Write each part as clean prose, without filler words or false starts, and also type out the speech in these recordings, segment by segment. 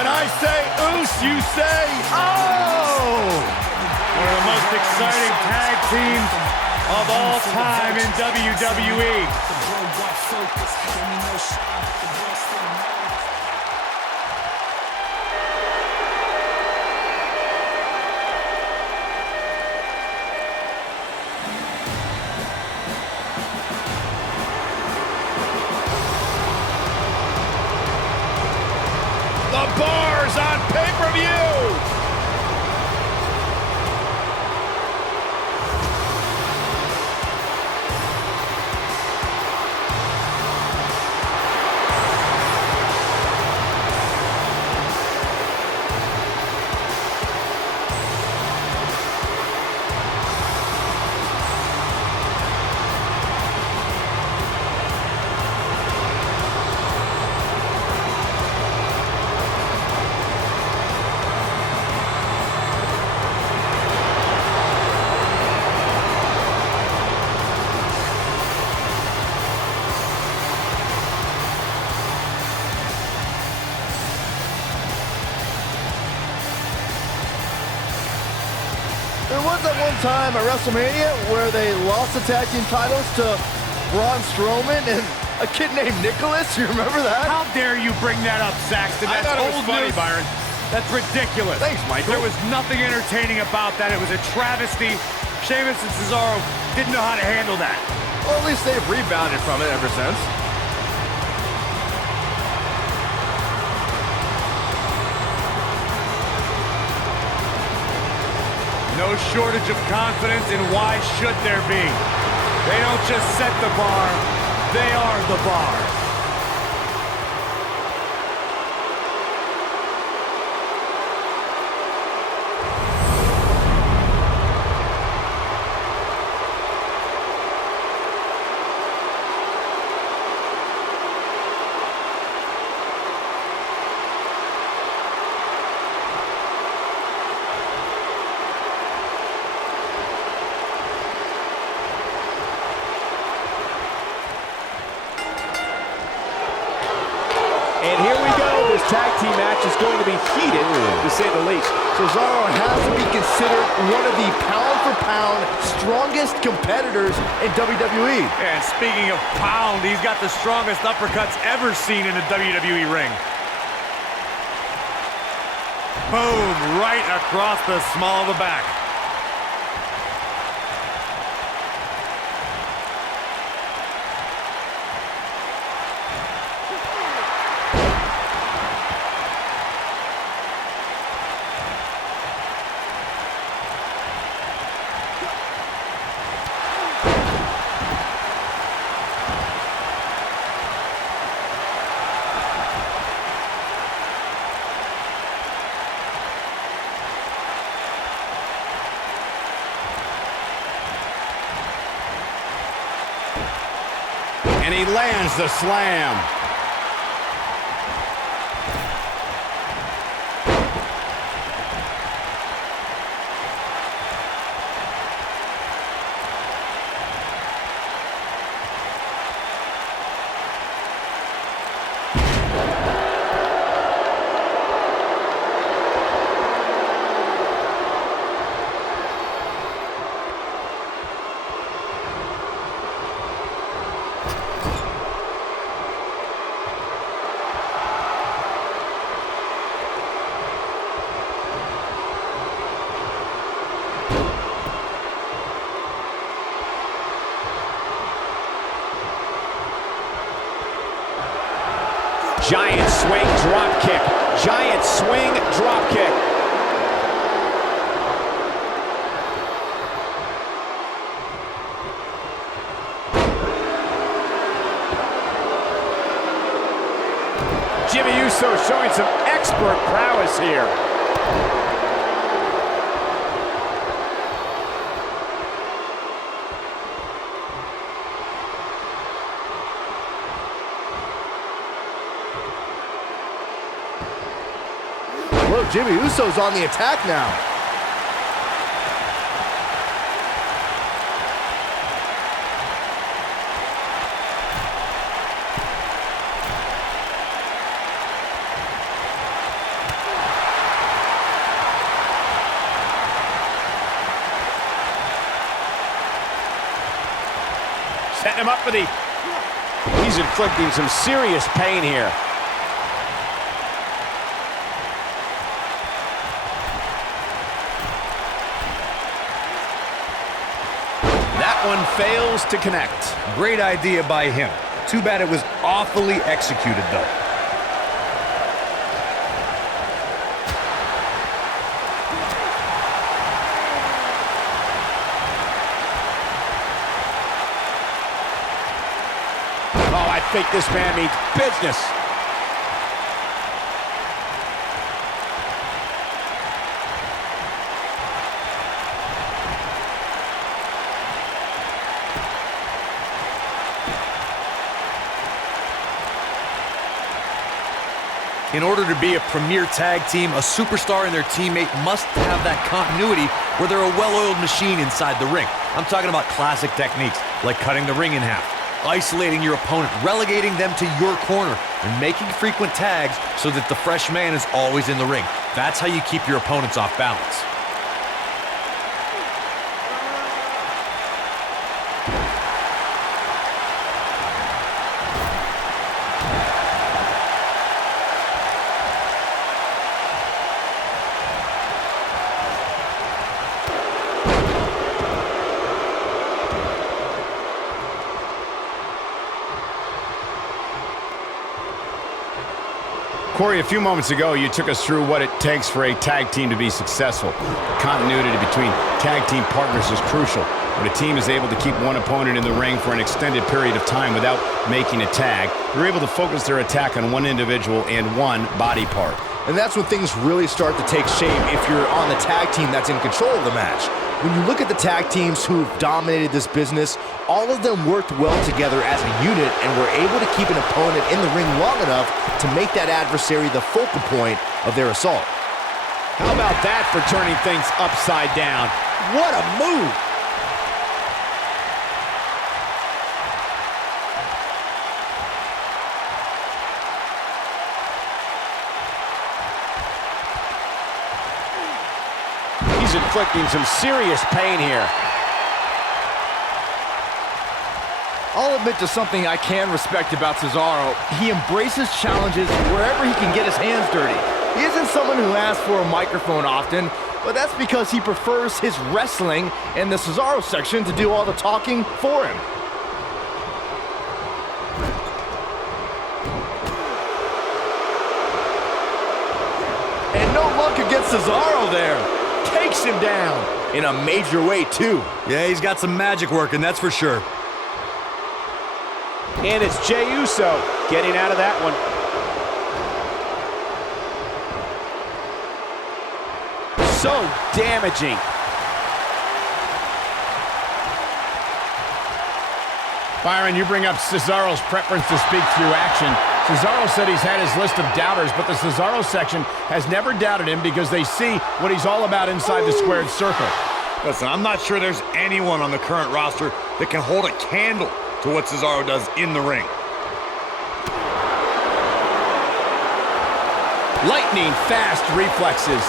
When I say oos, you say oh! One of the most exciting tag teams of all time in WWE. The Bars on pay-per-view! There was that one time at WrestleMania where they lost the tag team titles to Braun Strowman and a kid named Nicholas. You remember that? How dare you bring that up, Saxton? I That's thought it was old funny, news. Byron. That's ridiculous. Thanks, Michael. There was nothing entertaining about that. It was a travesty. Sheamus and Cesaro didn't know how to handle that. Well, at least they've rebounded from it ever since. No shortage of confidence, and why should there be? They don't just set the bar, they are the bar. And here we go. This tag team match is going to be heated, to say the least. Cesaro has to be considered one of the pound-for-pound strongest competitors in WWE. And speaking of pound, he's got the strongest uppercuts ever seen in a WWE ring. Boom, right across the small of the back. And he lands the slam. Giant swing drop kick. Giant swing drop kick. Jimmy Uso showing some expert prowess here. Look, Jimmy Uso's on the attack now. setting him up for the... He's inflicting some serious pain here. That one fails to connect. Great idea by him. Too bad it was awfully executed, though. Oh, I think this man means business. In order to be a premier tag team, a superstar and their teammate must have that continuity where they're a well-oiled machine inside the ring. I'm talking about classic techniques like cutting the ring in half, isolating your opponent, relegating them to your corner, and making frequent tags so that the fresh man is always in the ring. That's how you keep your opponents off balance. Corey, a few moments ago, you took us through what it takes for a tag team to be successful. Continuity between tag team partners is crucial. When a team is able to keep one opponent in the ring for an extended period of time without making a tag, they're able to focus their attack on one individual and one body part. And that's when things really start to take shape if you're on the tag team that's in control of the match. When you look at the tag teams who've dominated this business, all of them worked well together as a unit and were able to keep an opponent in the ring long enough to make that adversary the focal point of their assault. How about that for turning things upside down? What a move! He's inflicting some serious pain here. I'll admit to something I can respect about Cesaro. He embraces challenges wherever he can get his hands dirty. He isn't someone who asks for a microphone often, but that's because he prefers his wrestling and the Cesaro section to do all the talking for him. And no luck against Cesaro there. Takes him down in a major way, too. Yeah, he's got some magic working, that's for sure. And it's Jey Uso getting out of that one. So damaging. Byron, you bring up Cesaro's preference to speak through action. Cesaro said he's had his list of doubters, but the Cesaro section has never doubted him because they see what he's all about inside the squared circle. Listen, I'm not sure there's anyone on the current roster that can hold a candle to what Cesaro does in the ring. Lightning fast reflexes.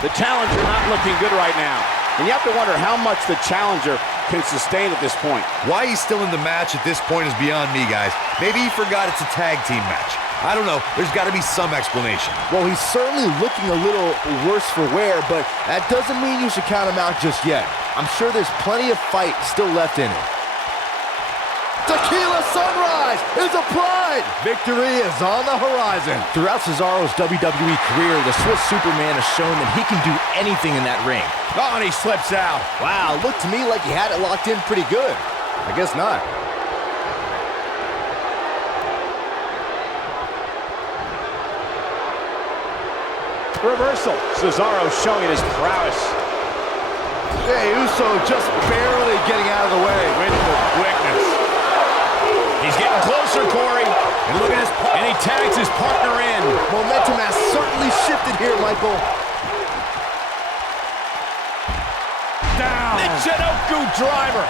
The challenger not looking good right now. And you have to wonder how much the challenger can sustain at this point. Why he's still in the match at this point is beyond me, guys. Maybe he forgot it's a tag team match. I don't know. There's got to be some explanation. Well, he's certainly looking a little worse for wear, but that doesn't mean you should count him out just yet. I'm sure there's plenty of fight still left in him. Tequila Sunrise is applied! Victory is on the horizon. Throughout Cesaro's WWE career, the Swiss Superman has shown that he can do anything in that ring. Oh, and he slips out. Wow, looked to me like he had it locked in pretty good. I guess not. Reversal. Cesaro showing his prowess. Jey Uso just barely getting out of the way. With the quickness. He's getting closer, Corey. And look at his... And he tags his partner in. Momentum has certainly shifted here, Michael. Down. Michinoku driver.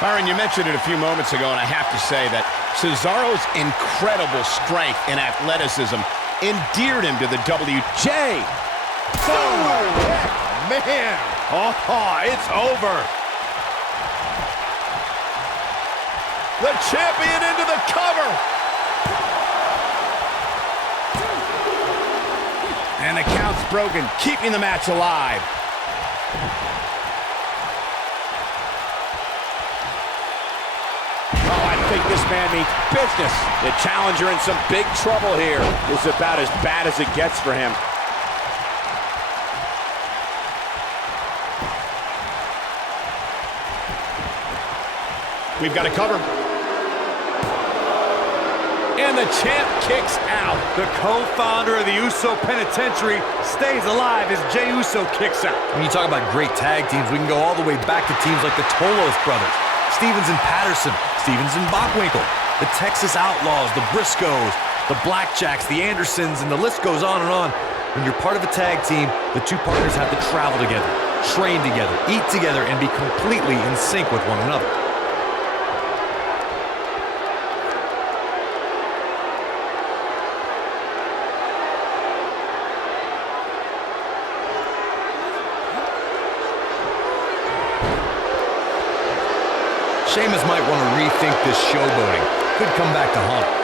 Byron, you mentioned it a few moments ago, and I have to say that Cesaro's incredible strength and athleticism endeared him to the Jay. Man. Oh, it's over. The champion into the cover. And the count's broken, keeping the match alive. Oh, I think this man means business. The challenger in some big trouble here. This is about as bad as it gets for him. We've got a cover. And the champ kicks out. The co-founder of the USO Penitentiary stays alive as Jey Uso kicks out. When you talk about great tag teams, we can go all the way back to teams like the Tolos brothers, Stevens and Patterson, Stevens and Bockwinkel, the Texas Outlaws, the Briscoes, the Blackjacks, the Andersons, and the list goes on and on. When you're part of a tag team, the two partners have to travel together, train together, eat together, and be completely in sync with one another. Sheamus might want to rethink this showboating. Could come back to haunt him.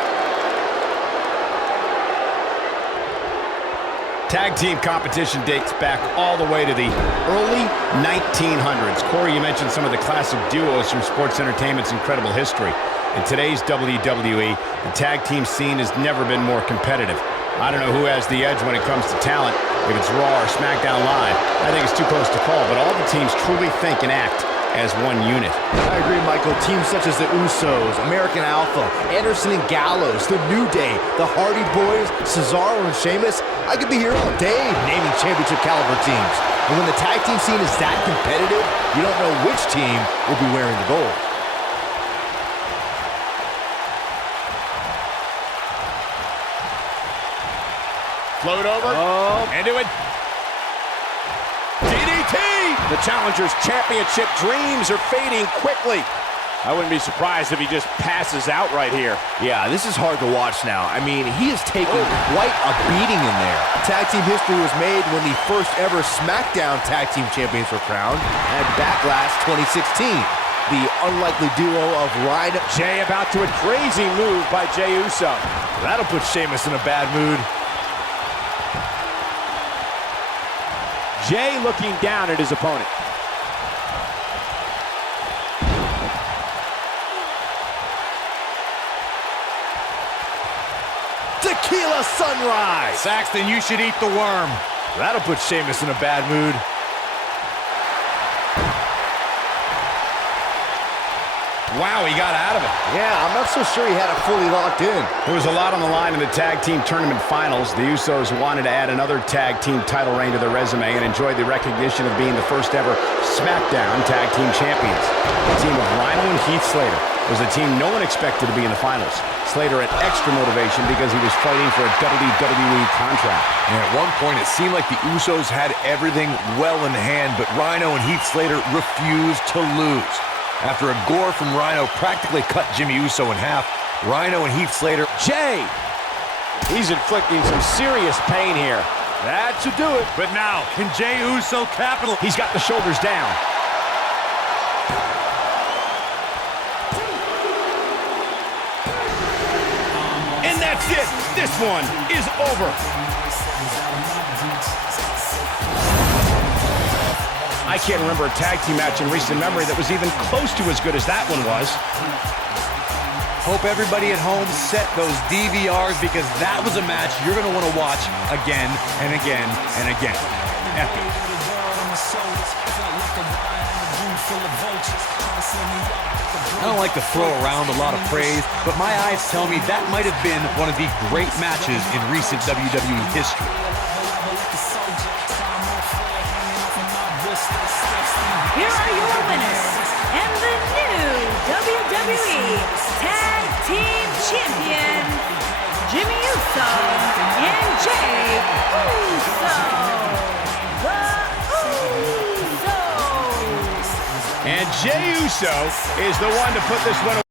Tag team competition dates back all the way to the early 1900s. Corey, you mentioned some of the classic duos from sports entertainment's incredible history. In today's WWE, the tag team scene has never been more competitive. I don't know who has the edge when it comes to talent, if it's Raw or SmackDown Live. I think it's too close to call, but all the teams truly think and act as one unit. I agree, Michael. Teams such as the Usos, American Alpha, Anderson and Gallows, the New Day, the Hardy Boys, Cesaro and Sheamus. I could be here all day naming championship caliber teams. And when the tag team scene is that competitive, you don't know which team will be wearing the gold. Float over. Into it. DDT! The challenger's championship dreams are fading quickly. I wouldn't be surprised if he just passes out right here. Yeah, this is hard to watch now. I mean, he is taking quite a beating in there. Tag team history was made when the first ever SmackDown Tag Team Champions were crowned at Backlash 2016. The unlikely duo of Rhino. Jay about to a crazy move by Jey Uso. That'll put Sheamus in a bad mood. Jay looking down at his opponent. Tequila Sunrise. Saxton, you should eat the worm. That'll put Sheamus in a bad mood. Wow, he got out of it. Yeah, I'm not so sure he had it fully locked in. There was a lot on the line in the tag team tournament finals. The Usos wanted to add another tag team title reign to their resume and enjoyed the recognition of being the first ever SmackDown Tag Team Champions. The team of Rhino and Heath Slater was a team no one expected to be in the finals. Slater had extra motivation because he was fighting for a WWE contract. And at one point, it seemed like the Usos had everything well in hand, but Rhino and Heath Slater refused to lose. After a gore from Rhino practically cut Jimmy Uso in half, Rhino and Heath Slater. Jay! He's inflicting some serious pain here. That should do it. But now, can Jey Uso capitalize? He's got the shoulders down. And that's it. This one is over. I can't remember a tag team match in recent memory that was even close to as good as that one was. Hope everybody at home set those DVRs because that was a match you're going to want to watch again and again and again. Epic. I don't like to throw around a lot of praise, but my eyes tell me that might have been one of the great matches in recent WWE history. Here are your winners, and the new WWE Tag Team Champions, Jimmy Uso and Jey Uso. The Usos. And Jey Uso is the one to put this one away.